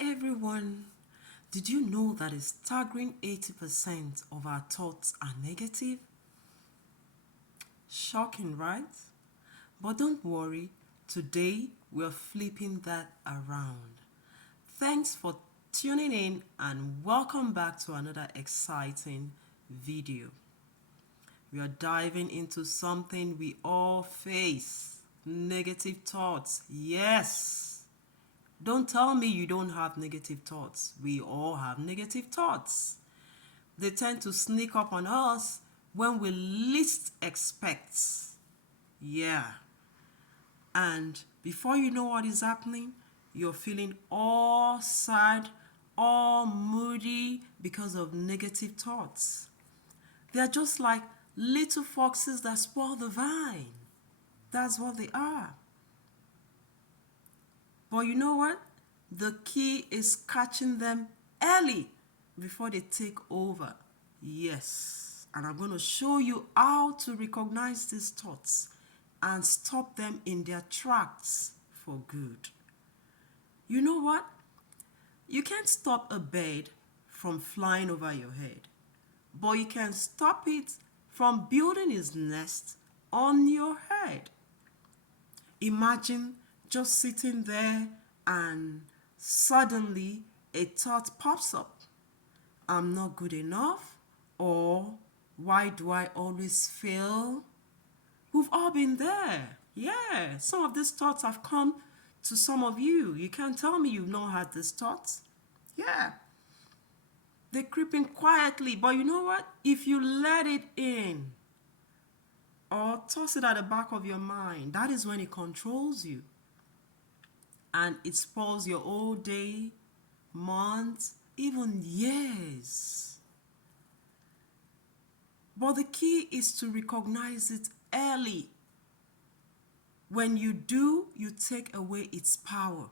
everyone. Did you know that a staggering 80% of our thoughts are negative? Shocking, right? But don't worry, today we're flipping that around. Thanks for tuning in and welcome back to another exciting video. We are diving into something we all face negative thoughts. Yes. Don't tell me you don't have negative thoughts. We all have negative thoughts. They tend to sneak up on us when we least expect. Yeah. And before you know what is happening, you're feeling all sad, all moody because of negative thoughts. They're just like little foxes that spoil the vine. That's what they are. But you know what? The key is catching them early before they take over. Yes. And I'm going to show you how to recognize these thoughts and stop them in their tracks for good. You know what? You can't stop a bird from flying over your head, but you can stop it from building its nest on your head. Imagine just sitting there and suddenly a thought pops up. I'm not good enough, or why do I always fail? We've all been there. Yeah, some of these thoughts have come to some of you. You can't tell me you've not had these thoughts. Yeah, they're creeping quietly, but you know what? If you let it in or toss it at the back of your mind, that is when it controls you. And it spoils your whole day, months, even years. But the key is to recognize it early. When you do, you take away its power.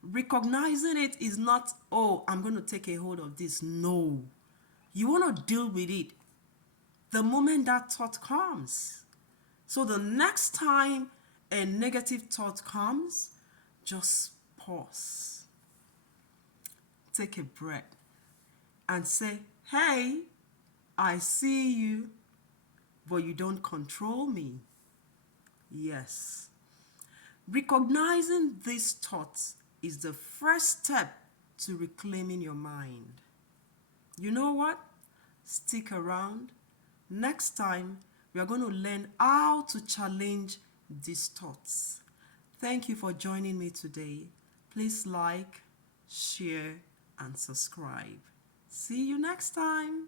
Recognizing it is not, oh, I'm going to take a hold of this. No. You want to deal with it the moment that thought comes. So the next time a negative thought comes, just pause. Take a breath and say, hey, I see you, but you don't control me. Yes. Recognizing these thoughts is the first step to reclaiming your mind. You know what? Stick around. Next time, we are going to learn how to challenge these thoughts. Thank you for joining me today. Please like, share, and subscribe. See you next time.